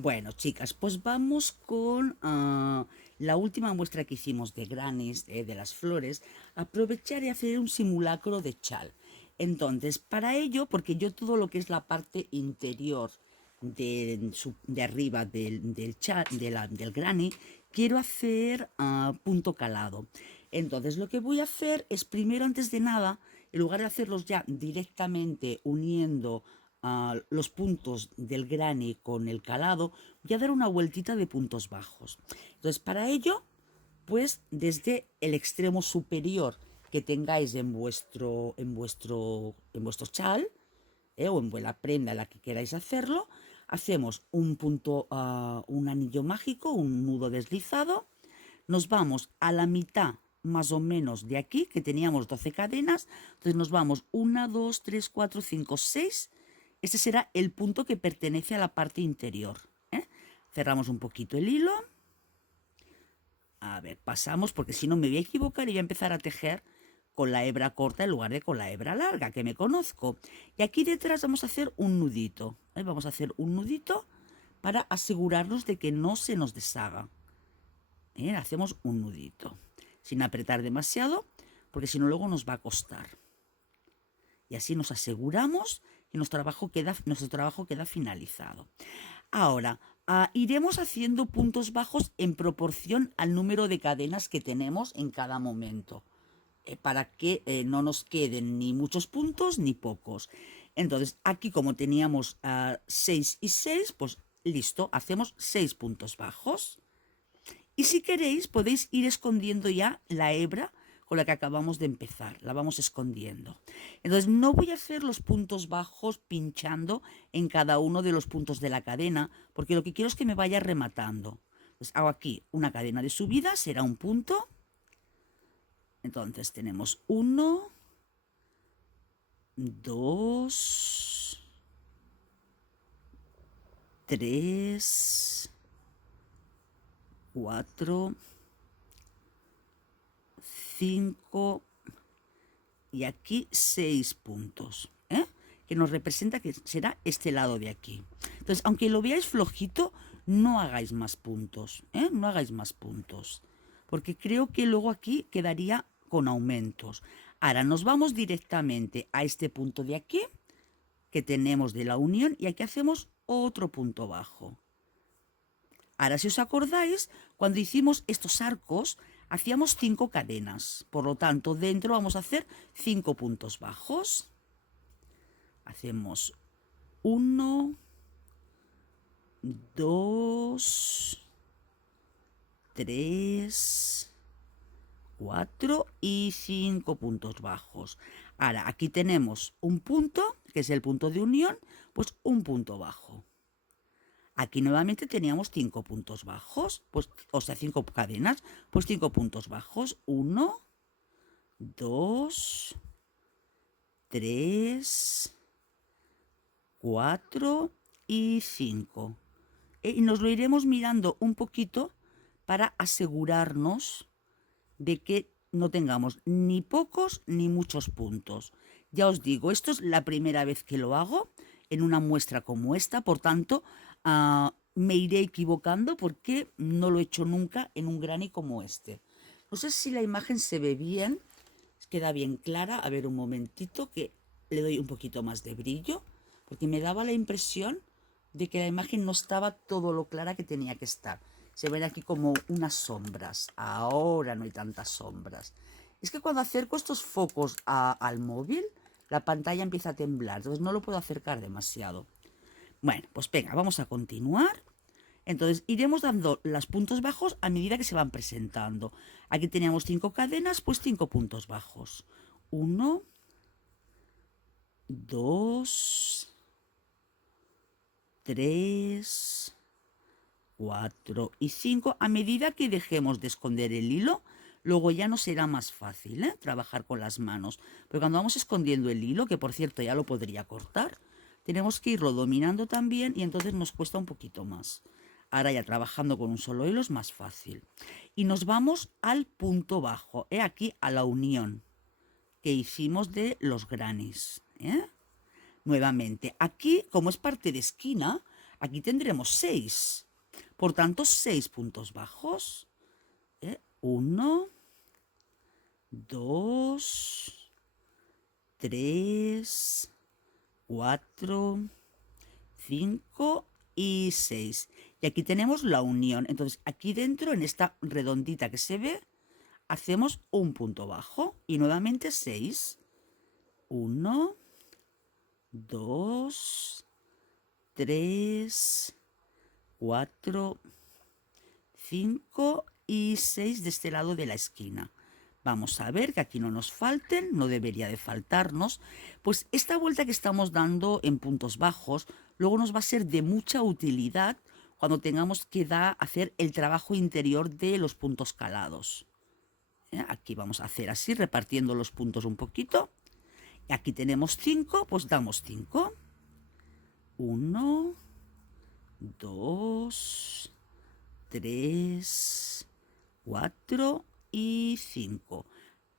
Bueno, chicas, pues vamos con la última muestra que hicimos de granis, de las flores, aprovechar y hacer un simulacro de chal. Entonces, para ello, porque yo todo lo que es la parte interior de arriba del chal, del granny, quiero hacer punto calado. Entonces, lo que voy a hacer es primero, antes de nada, en lugar de hacerlos ya directamente uniendo los puntos del granny con el calado, voy a dar una vueltita de puntos bajos. Entonces, para ello, pues desde el extremo superior que tengáis en vuestro chal, o en la prenda en la que queráis hacerlo, hacemos un punto, un anillo mágico, un nudo deslizado, nos vamos a la mitad más o menos de aquí, que teníamos 12 cadenas, entonces nos vamos 1, 2, 3, 4, 5, 6. Este será el punto que pertenece a la parte interior. Cerramos un poquito el hilo. A ver, pasamos, porque si no me voy a equivocar y voy a empezar a tejer con la hebra corta en lugar de con la hebra larga, que me conozco. Y aquí detrás vamos a hacer un nudito. Vamos a hacer un nudito para asegurarnos de que no se nos deshaga. Hacemos un nudito, sin apretar demasiado, porque si no luego nos va a costar. Y así nos aseguramos que nuestro trabajo queda finalizado. Ahora, iremos haciendo puntos bajos en proporción al número de cadenas que tenemos en cada momento, para que no nos queden ni muchos puntos ni pocos. Entonces, aquí como teníamos 6 y 6, pues listo, hacemos 6 puntos bajos. Y si queréis, podéis ir escondiendo ya la hebra con la que acabamos de empezar. La vamos escondiendo. Entonces, no voy a hacer los puntos bajos pinchando en cada uno de los puntos de la cadena, porque lo que quiero es que me vaya rematando. Pues hago aquí una cadena de subida, será un punto. Entonces tenemos 1, 2, 3, 4, 5 y aquí 6 puntos, que nos representa que será este lado de aquí. Entonces, aunque lo veáis flojito, no hagáis más puntos, no hagáis más puntos, porque creo que luego aquí quedaría con aumentos. Ahora nos vamos directamente a este punto de aquí, que tenemos de la unión, y aquí hacemos otro punto bajo. Ahora, si os acordáis, cuando hicimos estos arcos, hacíamos 5 cadenas. Por lo tanto, dentro vamos a hacer 5 puntos bajos. Hacemos 1, 2, 3, 4 y 5 puntos bajos. Ahora, aquí tenemos un punto, que es el punto de unión, pues un punto bajo. Aquí nuevamente teníamos 5 puntos bajos, pues, o sea, 5 cadenas, pues 5 puntos bajos. 1, 2, 3, 4 y 5. Y nos lo iremos mirando un poquito para asegurarnos de que no tengamos ni pocos ni muchos puntos. Ya os digo, esto es la primera vez que lo hago en una muestra como esta, por tanto, me iré equivocando porque no lo he hecho nunca en un granny como este. No sé si la imagen se ve bien, queda bien clara. A ver, un momentito que le doy un poquito más de brillo, porque me daba la impresión de que la imagen no estaba todo lo clara que tenía que estar. Se ven aquí como unas sombras. Ahora no hay tantas sombras. Es que cuando acerco estos focos al móvil, la pantalla empieza a temblar, entonces no lo puedo acercar demasiado. Bueno, pues venga, vamos a continuar. Entonces iremos dando los puntos bajos a medida que se van presentando. Aquí teníamos 5 cadenas, pues 5 puntos bajos. 1, 2, 3, 4 y 5. A medida que dejemos de esconder el hilo, luego ya nos será más fácil trabajar con las manos. Pero cuando vamos escondiendo el hilo, que por cierto ya lo podría cortar, tenemos que irlo dominando también y entonces nos cuesta un poquito más. Ahora ya trabajando con un solo hilo es más fácil. Y nos vamos al punto bajo, aquí a la unión que hicimos de los granis. Nuevamente, aquí como es parte de esquina, aquí tendremos 6. Por tanto, 6 puntos bajos. 1, 2, 3, 4, 5 y 6. Y aquí tenemos la unión. Entonces, aquí dentro, en esta redondita que se ve, hacemos un punto bajo. Y nuevamente 6. 1, 2, 3, 4, 5 y 6 de este lado de la esquina. Vamos a ver que aquí no nos falten, no debería de faltarnos. Pues esta vuelta que estamos dando en puntos bajos, luego nos va a ser de mucha utilidad cuando tengamos que hacer el trabajo interior de los puntos calados. Aquí vamos a hacer así, repartiendo los puntos un poquito. Y aquí tenemos 5, pues damos 5. 1, 2, 3, 4 y 5.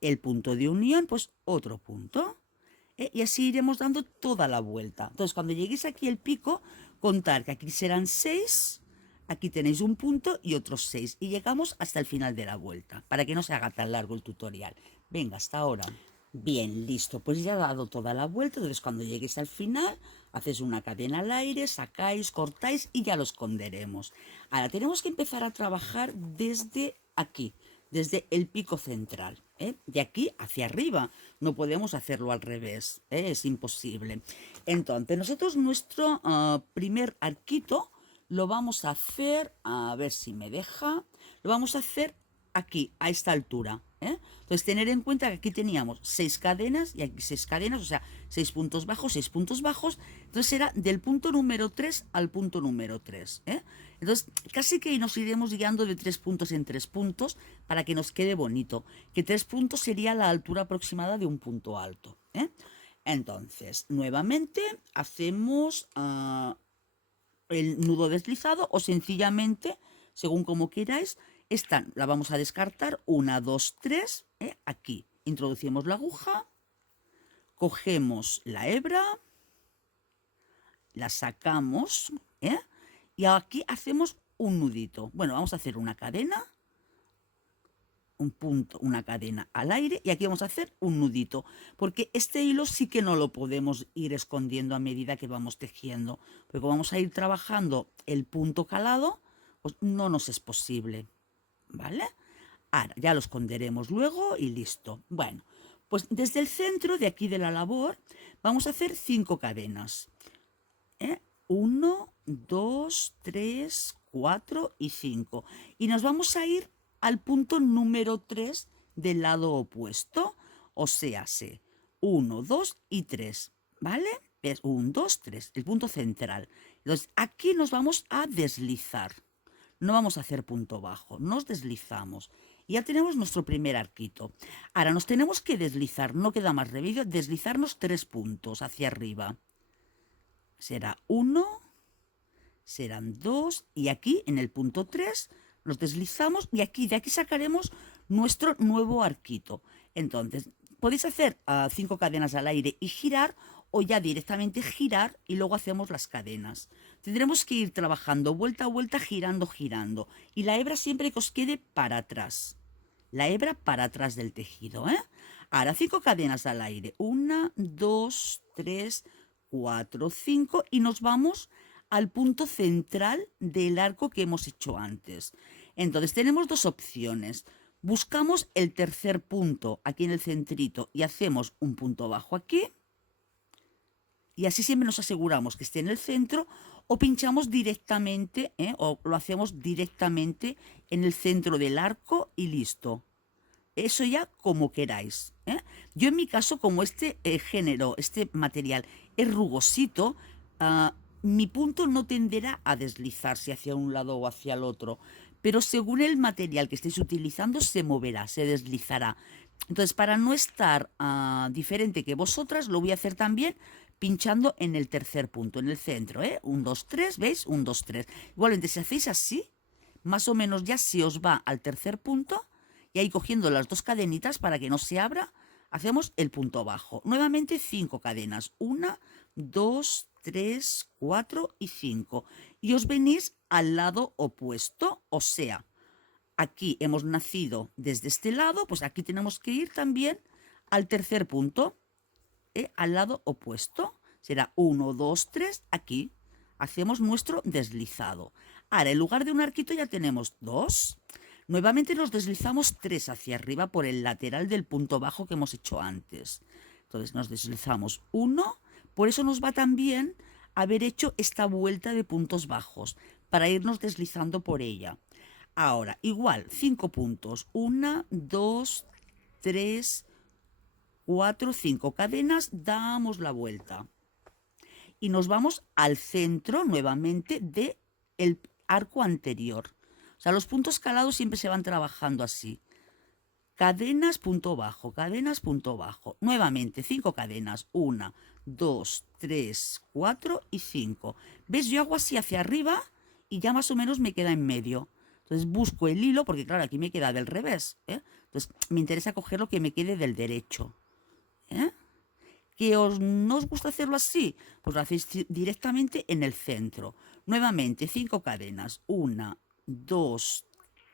El punto de unión, pues otro punto. Y así iremos dando toda la vuelta. Entonces, cuando lleguéis aquí el pico, contar que aquí serán 6, aquí tenéis un punto y otros 6. Y llegamos hasta el final de la vuelta, para que no se haga tan largo el tutorial. Venga, hasta ahora. Bien, listo, pues ya he dado toda la vuelta. Entonces, cuando lleguéis al final, hacéis una cadena al aire, sacáis, cortáis y ya lo esconderemos. Ahora tenemos que empezar a trabajar desde aquí, desde el pico central, de aquí hacia arriba. No podemos hacerlo al revés, es imposible. Entonces, nosotros nuestro primer arquito lo vamos a hacer, a ver si me deja, lo vamos a hacer aquí, a esta altura. Entonces, tener en cuenta que aquí teníamos 6 cadenas y aquí 6 cadenas, o sea, 6 puntos bajos, 6 puntos bajos. Entonces, era del punto número 3 al punto número 3. Entonces, casi que nos iremos guiando de 3 puntos en 3 puntos para que nos quede bonito. Que 3 puntos sería la altura aproximada de un punto alto. Entonces, nuevamente hacemos el nudo deslizado o sencillamente, según como queráis, esta la vamos a descartar, 1, 2, 3, aquí introducimos la aguja, cogemos la hebra, la sacamos, y aquí hacemos un nudito. Bueno, vamos a hacer una cadena, un punto, una cadena al aire, y aquí vamos a hacer un nudito, porque este hilo sí que no lo podemos ir escondiendo a medida que vamos tejiendo, porque como vamos a ir trabajando el punto calado, pues no nos es posible. ¿Vale? Ahora ya lo esconderemos luego y listo. Bueno, pues desde el centro de aquí de la labor vamos a hacer 5 cadenas. 1, 2, 3, 4 y 5. Y nos vamos a ir al punto número 3 del lado opuesto. O sea, 1, 2 y 3. ¿Vale? Es 1, 2, 3, el punto central. Entonces aquí nos vamos a deslizar. No vamos a hacer punto bajo, nos deslizamos. Y ya tenemos nuestro primer arquito. Ahora nos tenemos que deslizar, no queda más remedio, deslizarnos 3 puntos hacia arriba. Será 1, serán 2 y aquí en el punto 3 nos deslizamos y aquí de aquí sacaremos nuestro nuevo arquito. Entonces, podéis hacer 5 cadenas al aire y girar o ya directamente girar y luego hacemos las cadenas. Tendremos que ir trabajando vuelta a vuelta, girando, girando. Y la hebra siempre que os quede para atrás. La hebra para atrás del tejido. Ahora 5 cadenas al aire. 1, 2, 3, 4, 5 y nos vamos al punto central del arco que hemos hecho antes. Entonces tenemos dos opciones. Buscamos el tercer punto aquí en el centrito y hacemos un punto bajo aquí. Y así siempre nos aseguramos que esté en el centro o pinchamos directamente o lo hacemos directamente en el centro del arco y listo. Eso ya como queráis. Yo en mi caso, como este género, este material es rugosito, mi punto no tenderá a deslizarse hacia un lado o hacia el otro, pero según el material que estéis utilizando se moverá, se deslizará. Entonces, para no estar diferente que vosotras, lo voy a hacer también pinchando en el tercer punto, en el centro, 1, 2, 3, ¿veis? 1, 2, 3. Igualmente, si hacéis así, más o menos ya se os va al tercer punto y ahí cogiendo las 2 cadenitas para que no se abra, hacemos el punto bajo. Nuevamente 5 cadenas, 1, 2, 3, 4 y 5. Y os venís al lado opuesto, o sea, aquí hemos nacido desde este lado, pues aquí tenemos que ir también al tercer punto, al lado opuesto. Será 1, 2, 3, aquí. Hacemos nuestro deslizado. Ahora, en lugar de un arquito ya tenemos 2. Nuevamente nos deslizamos 3 hacia arriba por el lateral del punto bajo que hemos hecho antes. Entonces nos deslizamos 1. Por eso nos va también haber hecho esta vuelta de puntos bajos, para irnos deslizando por ella. Ahora, igual, 5 puntos. 1, 2, 3, 4, 5 cadenas, damos la vuelta. Y nos vamos al centro nuevamente del arco anterior. O sea, los puntos calados siempre se van trabajando así. Cadenas, punto bajo, cadenas, punto bajo. Nuevamente, 5 cadenas. 1, 2, 3, 4 y 5. ¿Ves? Yo hago así hacia arriba y ya más o menos me queda en medio. Entonces busco el hilo, porque claro, aquí me queda del revés. Entonces me interesa coger lo que me quede del derecho. ¿Que no os gusta hacerlo así? Pues lo hacéis directamente en el centro. Nuevamente, 5 cadenas. 1, 2,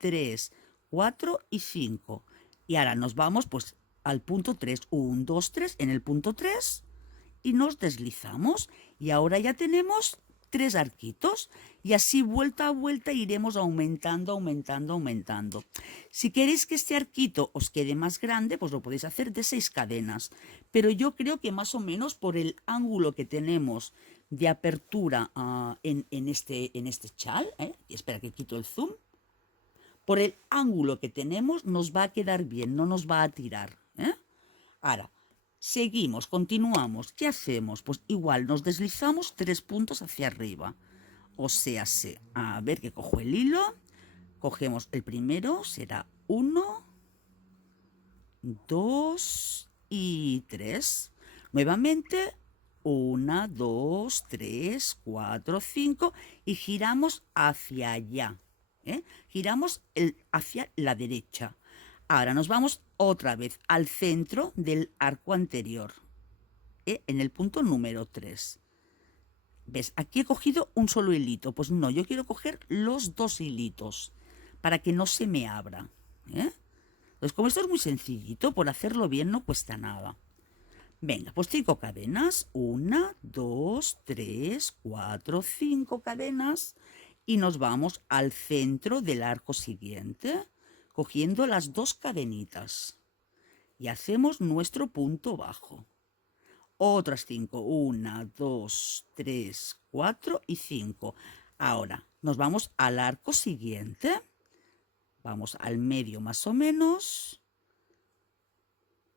3, 4 y 5. Y ahora nos vamos pues al punto 3. 1, 2, 3 en el punto 3 y nos deslizamos. Y ahora ya tenemos 3 arquitos. Y así vuelta a vuelta iremos aumentando, aumentando, aumentando. Si queréis que este arquito os quede más grande, pues lo podéis hacer de 6 cadenas. Pero yo creo que más o menos por el ángulo que tenemos de apertura en este chal, y espera que quito el zoom, por el ángulo que tenemos nos va a quedar bien, no nos va a tirar. Ahora, seguimos, continuamos. ¿Qué hacemos? Pues igual nos deslizamos 3 puntos hacia arriba. O sea, a ver que cojo el hilo. Cogemos el primero, será 1, 2 y 3. Nuevamente, 1, 2, 3, 4, 5 y giramos hacia allá. Giramos hacia la derecha. Ahora nos vamos otra vez al centro del arco anterior, en el punto número 3. ¿Ves? Aquí he cogido un solo hilito. Pues no, yo quiero coger los 2 hilitos para que no se me abra. Pues como esto es muy sencillito, por hacerlo bien no cuesta nada. Venga, pues 5 cadenas. 1, 2, 3, 4, 5 cadenas. Y nos vamos al centro del arco siguiente, cogiendo las 2 cadenitas. Y hacemos nuestro punto bajo. Otras 5. 1, 2, 3, 4 y 5. Ahora nos vamos al arco siguiente. Vamos al medio más o menos.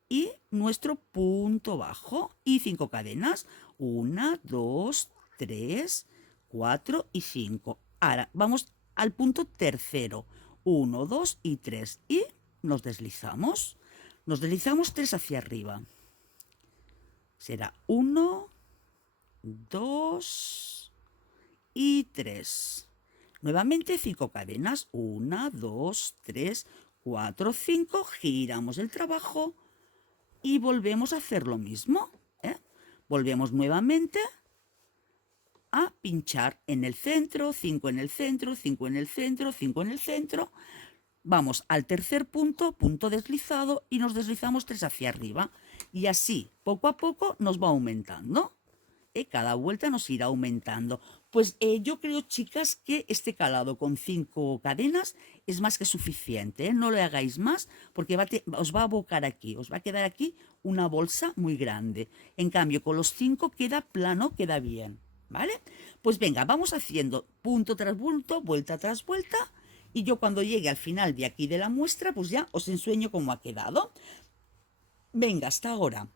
Y nuestro punto bajo. Y 5 cadenas. 1, 2, 3, 4 y 5. Ahora vamos al punto tercero. 1, 2 y 3. Y nos deslizamos. Nos deslizamos 3 hacia arriba. Será 1, 2 y 3. Nuevamente 5 cadenas. 1, 2, 3, 4, 5. Giramos el trabajo y volvemos a hacer lo mismo. Volvemos nuevamente a pinchar en el centro. 5 en el centro, 5 en el centro, 5 en el centro. Vamos al tercer punto, punto deslizado, y nos deslizamos 3 hacia arriba. Y así, poco a poco, nos va aumentando. Cada vuelta nos irá aumentando. Pues yo creo, chicas, que este calado con 5 cadenas es más que suficiente. No lo hagáis más porque os va a abocar aquí. Os va a quedar aquí una bolsa muy grande. En cambio, con los 5 queda plano, queda bien. ¿Vale? Pues venga, vamos haciendo punto tras punto, vuelta tras vuelta. Y yo cuando llegue al final de aquí de la muestra, pues ya os enseño cómo ha quedado. Venga, hasta ahora.